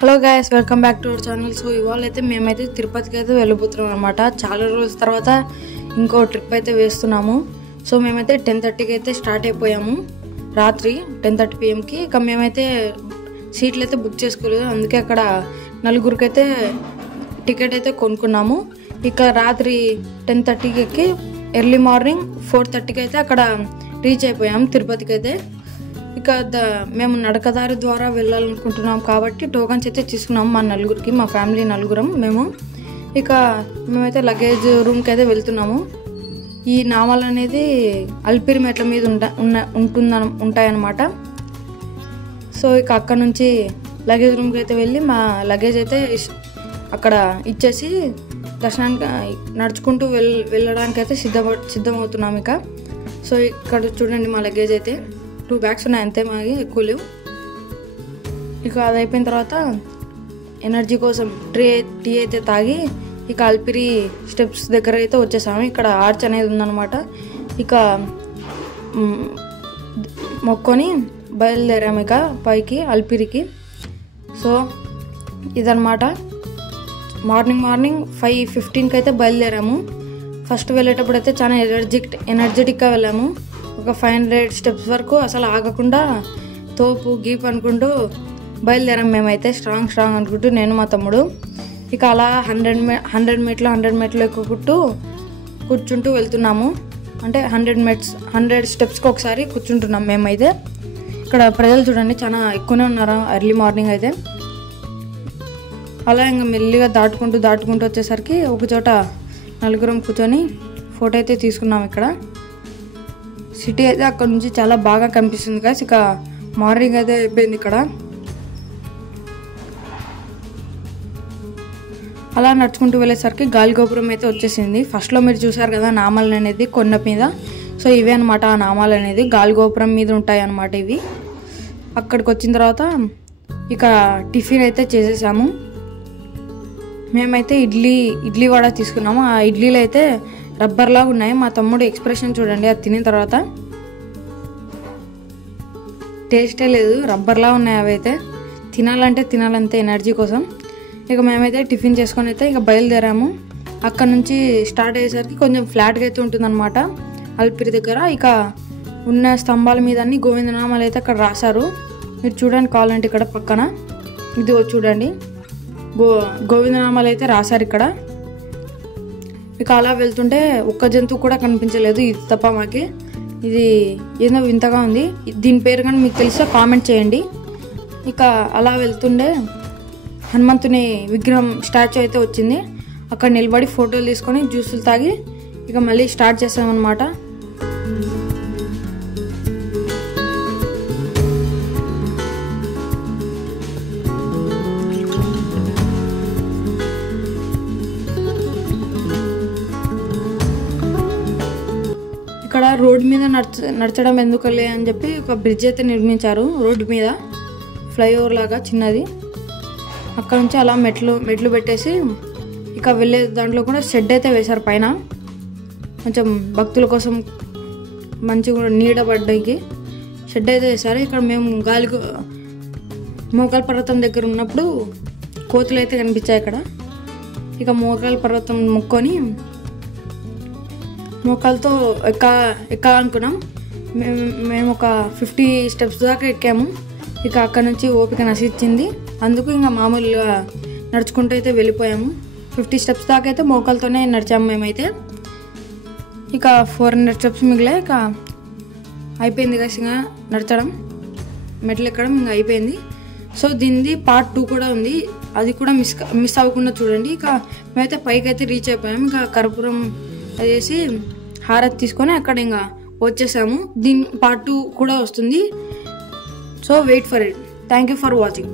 Hello guys, welcome back to our channel. So ఇవాళ అయితే మేమైతే తిరుపతికి అయితే వెళ్ళిపోతున్నాం అనమాట. చాలా రోజుల తర్వాత ఇంకో ట్రిప్ అయితే వేస్తున్నాము. సో మేమైతే 10:30కి అయితే స్టార్ట్ అయిపోయాము, రాత్రి 10:30 PM. ఇక మేమైతే సీట్లు అయితే బుక్ చేసుకోలేదు, అందుకే అక్కడ నలుగురికి అయితే టికెట్ అయితే కొనుక్కున్నాము. ఇక రాత్రి 10:30కి ఎక్కి ఎర్లీ మార్నింగ్ 4:30కి అయితే అక్కడ రీచ్ అయిపోయాము తిరుపతికి అయితే. ఇక మేము నడకదారి ద్వారా వెళ్ళాలనుకుంటున్నాం కాబట్టి టోకన్స్ అయితే తీసుకున్నాము మా నలుగురికి, మా ఫ్యామిలీ నలుగురం మేము. ఇక మేమైతే లగేజ్ రూమ్కి అయితే వెళ్తున్నాము. ఈ నామాలు అనేది అల్పిరి మెట్ల మీద ఉంటాయన్నమాట. సో ఇక అక్కడ నుంచి లగేజ్ రూమ్కి అయితే వెళ్ళి మా లగేజ్ అయితే అక్కడ ఇచ్చేసి దర్శనానికి నడుచుకుంటూ వెళ్ళడానికి అయితే సిద్ధమవుతున్నాం ఇక. సో ఇక్కడ చూడండి, మా లగేజ్ అయితే 2 బ్యాగ్స్ ఉన్నాయి, అంతే, మాకి ఎక్కువ లేవు. ఇక అది అయిపోయిన తర్వాత ఎనర్జీ కోసం టీ అయితే తాగి ఇక అల్పిరి స్టెప్స్ దగ్గర అయితే వచ్చేసాము. ఇక్కడ ఆర్చ్ అనేది ఉందన్నమాట. ఇక మొక్కొని బయలుదేరాము ఇక పైకి అల్పిరికి. సో ఇదన్నమాట. మార్నింగ్ 5:15కి అయితే బయలుదేరాము. ఫస్ట్ వెళ్ళేటప్పుడు అయితే చాలా ఎనర్జెటిక్గా వెళ్ళాము. ఒక 500 స్టెప్స్ వరకు అసలు ఆగకుండా తోపు గీప్ అనుకుంటూ బయలుదేరాం మేమైతే, స్ట్రాంగ్ అనుకుంటూ, నేను మా తమ్ముడు. ఇక అలా 100 మెట్లు ఎక్కుకుంటూ కూర్చుంటూ వెళ్తున్నాము. అంటే 100 స్టెప్స్కి ఒకసారి కూర్చుంటున్నాం మేమైతే. ఇక్కడ ప్రజలు చూడండి, చాలా ఎక్కువనే ఉన్నారు ఎర్లీ మార్నింగ్ అయితే. అలా ఇంకా మెల్లిగా దాటుకుంటూ వచ్చేసరికి ఒకచోట నలుగురం కూర్చొని ఫోటో అయితే తీసుకున్నాం. ఇక్కడ సిటీ అయితే అక్కడ నుంచి చాలా బాగా కనిపిస్తుంది కదా. ఇక మార్నింగ్ అయితే అయిపోయింది ఇక్కడ. అలా నడుచుకుంటూ వెళ్ళేసరికి గాలి గోపురం అయితే వచ్చేసింది. ఫస్ట్లో మీరు చూసారు కదా నామాలు అనేది కొండ మీద. సో ఇవే అనమాట ఆ నామాలు అనేది గాలి గోపురం మీద ఉంటాయి అన్నమాట ఇవి. అక్కడికి వచ్చిన తర్వాత ఇక టిఫిన్ అయితే చేసేసాము. మేమైతే ఇడ్లీ వడ తీసుకున్నాము. ఆ ఇడ్లీలు అయితే రబ్బర్లాగా ఉన్నాయి. మా తమ్ముడు ఎక్స్ప్రెషన్ చూడండి, అది తినిన తర్వాత టేస్టే లేదు, రబ్బర్లా ఉన్నాయి అవి అయితే. తినాలంతే ఎనర్జీ కోసం. ఇక మేమైతే టిఫిన్ చేసుకొని అయితే ఇక బయలుదేరాము. అక్కడ నుంచి స్టార్ట్ అయ్యేసరికి కొంచెం ఫ్లాట్గా అయితే ఉంటుందన్నమాట అల్పిరి దగ్గర. ఇక ఉన్న స్తంభాల మీద అన్ని గోవిందనామాలు అయితే అక్కడ రాశారు. మీరు చూడండి కావాలంటే ఇక్కడ పక్కన ఇది చూడండి, గోవిందనామాలు అయితే రాశారు ఇక్కడ. ఇక అలా వెళ్తుంటే ఒక్క జంతువు కూడా కనిపించలేదు, ఇది తప్ప మాకి. ఇది ఏదో వింతగా ఉంది. దీని పేరు కానీ మీకు తెలిస్తే కామెంట్ చేయండి. ఇక అలా వెళ్తుండే హనుమంతుని విగ్రహం స్టాచ్యూ అయితే వచ్చింది. అక్కడ నిలబడి ఫోటోలు తీసుకొని జ్యూసులు తాగి ఇక మళ్ళీ స్టార్ట్ చేసామన్నమాట. ఇక్కడ రోడ్ మీద నడచడం ఎందుకులే అని చెప్పి ఒక బ్రిడ్జ్ అయితే నిర్మించారు రోడ్డు మీద, ఫ్లైఓవర్ లాగా చిన్నది. అక్కడ నుంచి అలా మెట్లు పెట్టేసి ఇక వెళ్ళే దాంట్లో కూడా షెడ్ అయితే వేశారు పైన, కొంచెం భక్తుల కోసం మంచిగా నీడ పడ్డానికి షెడ్ అయితే వేశారు. ఇక్కడ మేము మోకాల పర్వతం దగ్గర ఉన్నప్పుడు కోతులు అయితే కనిపించాయి ఇక్కడ. ఇక మోకాల పర్వతం మొక్కొని మోకాలతో ఎక్కాలనుకున్నాం. మేము ఒక 50 స్టెప్స్ దాకా ఎక్కాము. ఇక అక్కడ నుంచి ఓపిక నశించింది, అందుకు ఇంకా మామూలుగా నడుచుకుంటూ అయితే వెళ్ళిపోయాము. 50 స్టెప్స్ దాకా అయితే మోకాలతోనే నడిచాము మేమైతే. ఇక 400 స్టెప్స్ మిగిలే. ఇక అయిపోయింది కదా ఇంకా నడచడం, మెట్లు ఎక్కడం ఇంకా అయిపోయింది. సో దీనిది పార్ట్ 2 కూడా ఉంది, అది కూడా మిస్ అవ్వకుండా చూడండి. ఇక మేమైతే పైకి అయితే రీచ్ అయిపోయాము. ఇంకా కర్పూరం వేసి హారతి తీసుకొని అక్కడ ఇంకా వచ్చేసాము. దీని పార్ట్ 2 కూడా వస్తుంది. So wait for it. Thank you for watching.